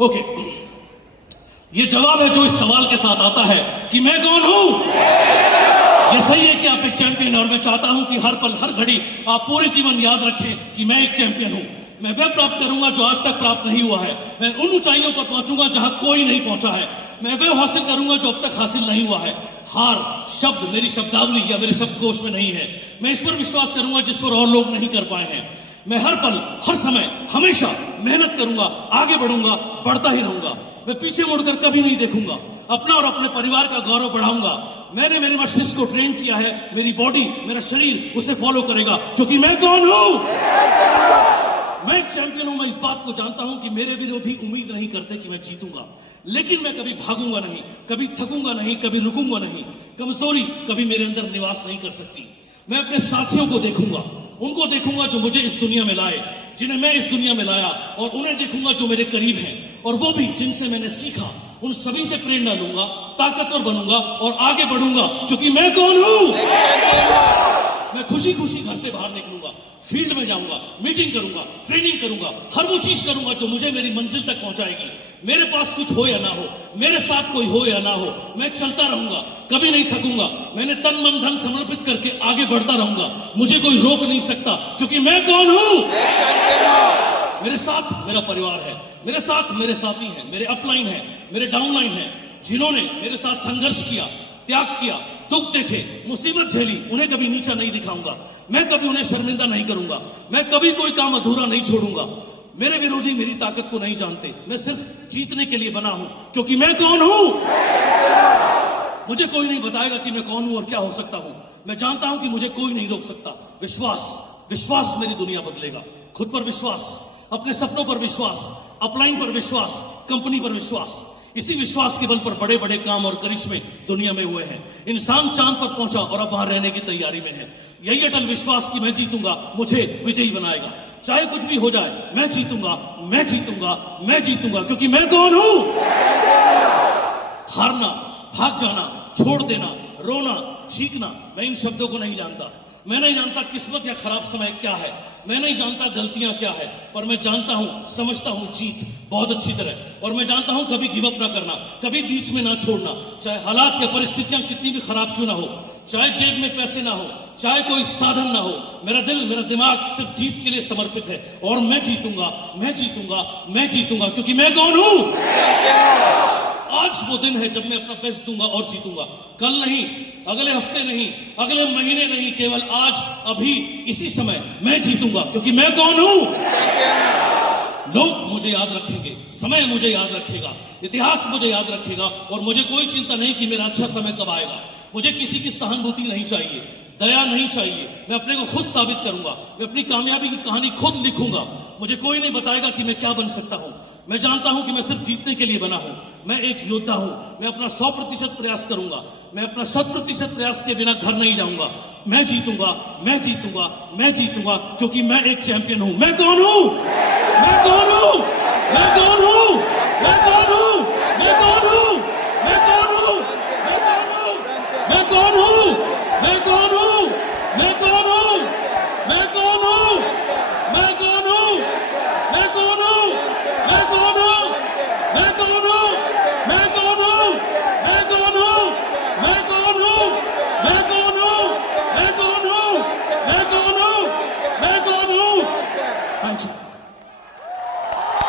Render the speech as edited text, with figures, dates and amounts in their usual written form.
Okay, ये जवाब है जो इस सवाल के साथ आता है कि मैं कौन हूं। ये सही है कि आप एक चैंपियन हैं और मैं चाहता हूं कि हर पल हर घड़ी आप पूरे जीवन याद रखें कि मैं एक चैंपियन हूं। मैं वह प्राप्त करूंगा जो आज तक प्राप्त नहीं हुआ है। मैं उन ऊंचाइयों पर पहुंचूंगा जहां कोई नहीं पहुंचा है। मैं वह हासिल करूंगा जो अब तक हासिल नहीं हुआ है। हार शब्द मेरी शब्दावली या मेरे शब्दकोश में नहीं है। मैं इस पर विश्वास करूंगा जिस पर और लोग नहीं कर पाए हैं। मैं हर पल हर समय हमेशा मेहनत करूंगा, आगे बढ़ूंगा, बढ़ता ही रहूंगा। मैं पीछे मुड़कर कभी नहीं देखूंगा। अपना और अपने परिवार का गौरव बढ़ाऊंगा। मैंने मेरे मस्तिष्क को ट्रेन किया है। मेरी बॉडी, मेरा शरीर उसे फॉलो करेगा क्योंकि मैं कौन हूं। मैं एक चैंपियन हूं। मैं इस बात को जानता हूं कि मेरे विरोधी उम्मीद नहीं करते कि मैं जीतूंगा, लेकिन मैं कभी भागूंगा नहीं, कभी थकूंगा नहीं, कभी रुकूंगा नहीं। कमजोरी कभी मेरे अंदर निवास नहीं कर सकती। मैं अपने साथियों को देखूंगा, उनको देखूंगा जो मुझे इस दुनिया में लाए, जिन्हें मैं इस दुनिया में लाया, और उन्हें देखूंगा जो मेरे करीब हैं, और वो भी जिनसे मैंने सीखा। उन सभी से प्रेरणा लूंगा, ताकतवर बनूंगा और आगे बढ़ूंगा क्योंकि मैं कौन हूं। मैं खुशी खुशी घर से बाहर निकलूंगा, फील्ड में जाऊंगा, मीटिंग करूंगा, ट्रेनिंग करूंगा, हर वो चीज करूंगा जो मुझे मेरी मंजिल तक पहुंचाएगी। मेरे पास कुछ हो या ना हो, मेरे साथ कोई हो या ना हो, मैं चलता रहूंगा, कभी नहीं थकूंगा। मैंने तन मन धन समर्पित करके आगे बढ़ता रहूंगा। मुझे कोई रोक नहीं सकता क्योंकि मैं कौन हूं। मेरे साथ मेरा परिवार है, मेरे साथ मेरे साथी हैं, मेरे अपलाइन हैं, मेरे डाउनलाइन हैं, जिन्होंने मेरे साथ संघर्ष किया, त्याग किया, दुख देखे, मुसीबत झेली। उन्हें कभी नीचा नहीं दिखाऊंगा। मैं कभी उन्हें शर्मिंदा नहीं करूंगा। मैं कभी कोई काम अधूरा नहीं छोड़ूंगा। मेरे विरोधी मेरी ताकत को नहीं जानते। मैं सिर्फ जीतने के लिए बना हूं क्योंकि मैं कौन हूं। मुझे कोई नहीं बताएगा कि मैं कौन हूं और क्या हो सकता हूं। मैं जानता हूं कि मुझे कोई नहीं रोक सकता। विश्वास, विश्वास मेरी दुनिया बदलेगा। खुद पर विश्वास, अपने सपनों पर विश्वास, अपलाइन पर विश्वास, कंपनी पर विश्वास। इसी विश्वास के बल पर बड़े बड़े काम और करिश्मे दुनिया में हुए हैं। इंसान चांद पर पहुंचा और अब वहां रहने की तैयारी में है। यही अटल विश्वास कि मैं जीतूंगा मुझे विजयी बनाएगा। चाहे कुछ भी हो जाए, मैं जीतूंगा, मैं जीतूंगा, मैं जीतूंगा क्योंकि मैं कौन हूं। हारना, भाग जाना, छोड़ देना, रोना, चीखना, मैं इन शब्दों को नहीं जानता। मैं नहीं जानता किस्मत या खराब समय क्या है। मैं नहीं जानता गलतियां क्या है, पर मैं जानता हूं, समझता हूं जीत बहुत अच्छी तरह। और मैं जानता हूं कभी गिव अप ना करना, कभी बीच में ना छोड़ना। चाहे हालात या परिस्थितियां कितनी भी खराब क्यों ना हो, चाहे जेब में पैसे ना हो, चाहे कोई साधन ना हो, मेरा दिल, मेरा दिमाग सिर्फ जीत के लिए समर्पित है। और मैं जीतूंगा, मैं जीतूंगा, मैं जीतूंगा क्योंकि मैं कौन हूं। आज वो दिन है जब मैं अपना बेस्ट दूंगा और जीतूंगा। कल नहीं, अगले हफ्ते नहीं, अगले महीने नहीं, केवल आज, अभी, इसी समय मैं जीतूंगा क्योंकि मैं कौन हूं। लोग मुझे याद रखेंगे, समय मुझे याद रखेगा, इतिहास मुझे याद रखेगा, और मुझे कोई चिंता नहीं कि मेरा अच्छा समय कब आएगा। मुझे किसी की सहानुभूति नहीं चाहिए, दया नहीं चाहिए। मैं अपने को खुद साबित करूंगा। मैं अपनी कामयाबी की कहानी खुद लिखूंगा। मुझे कोई नहीं बताएगा कि मैं क्या बन सकता हूं। मैं जानता हूं कि मैं सिर्फ जीतने के लिए बना हूं। मैं एक योद्धा हूं। मैं अपना 100% प्रयास करूंगा। मैं अपना 100% प्रयास के बिना घर नहीं जाऊंगा। मैं जीतूंगा, मैं जीतूंगा, मैं जीतूंगा क्योंकि मैं एक चैंपियन हूं। मैं कौन हूं। मैं कौन हूं।